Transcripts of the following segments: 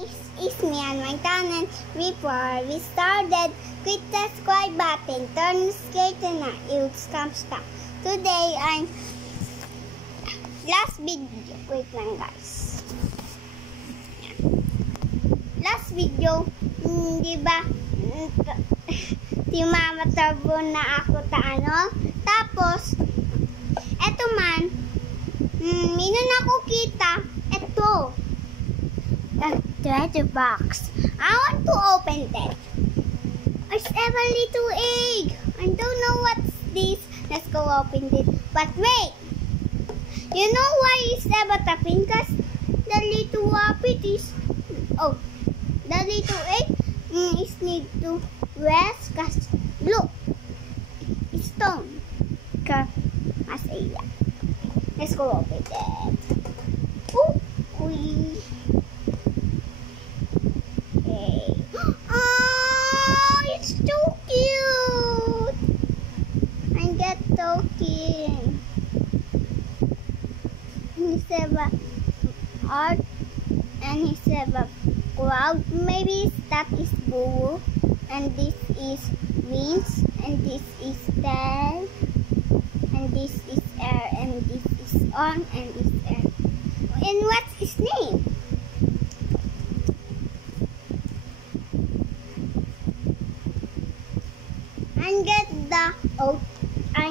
It's me and my channel. Before we started, click the subscribe button, turn the notification on it comes back. Today I'm last video. Wait lang guys. Last video, di ba? Si Mama Turbo na ako Tapos, eto man, minun ako kita, eto. The treasure box. I want to open that. It's a little egg. I don't know what's this. Let's go open it. But wait. You know why it's ever tapping? Because the little rabbit is... Oh. The little egg is need to rest. Because look. It's stone. Let's go open that. Oh. Wee. Oh, it's so cute. I get talking. He's have a art and he's have a cloud. Maybe that is blue and this is wings and this is tail and this is air and this is on and this air. And what's his name? And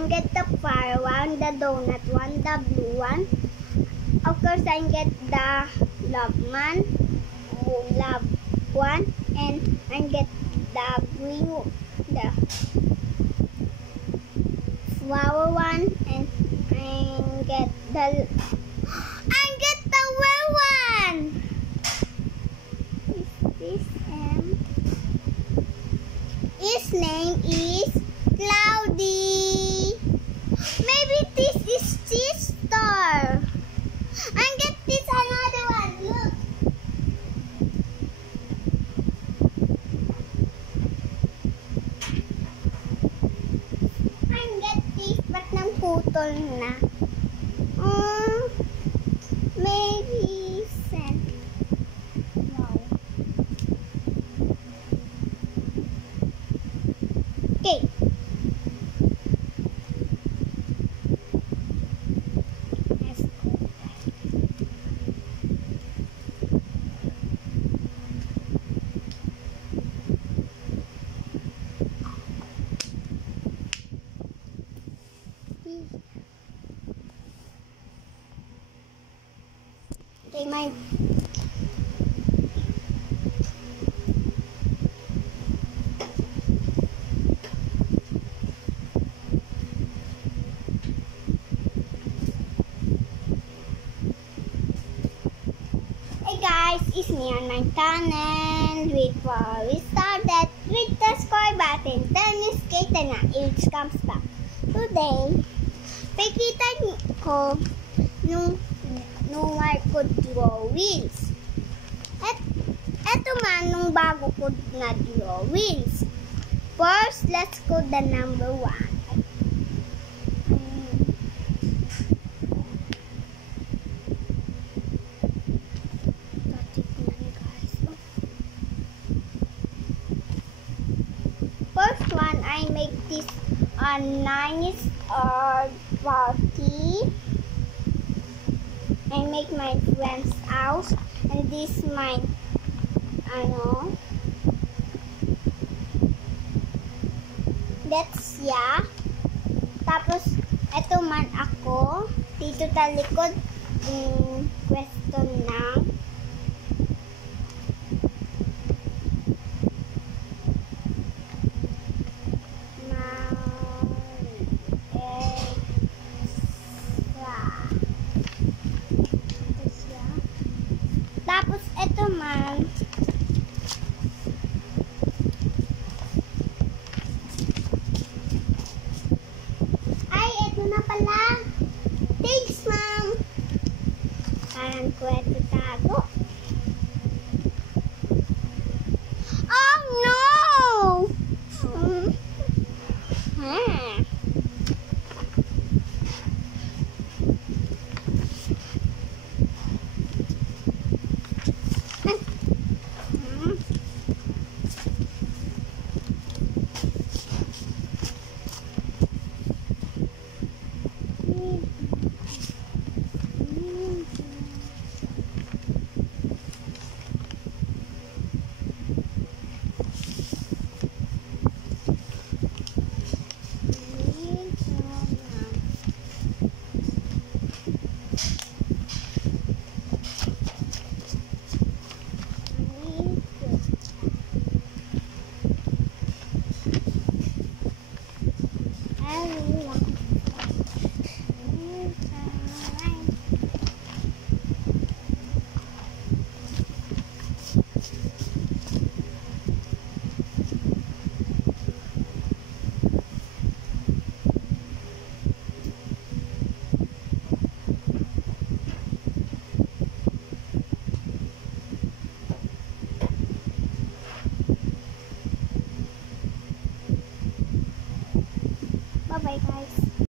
get the fire one, the donut one, the blue one. Of course, I get the love one, and I get the green, the flower one, and I get the red one. Is this his name is Cloudy. Maybe this is sister. And get this another one. Look. And get this, but nang putol na. Maybe send. No. Okay. Okay, my Hey guys, it's me on my channel. Before we started, click the subscribe button, turn the notification na it comes back. Today, nakita ko nung ko drawings. Eto man nung bago ko na drawings. First, let's go the number 1. First one, I make this a nice party. I make my friend's house and this my that's tapos eto man ako dito sa likod question ng tapos eto man ay eto na pala. Thanks ma'am. Parang ko eto tago. Oh no. Bye-bye guys.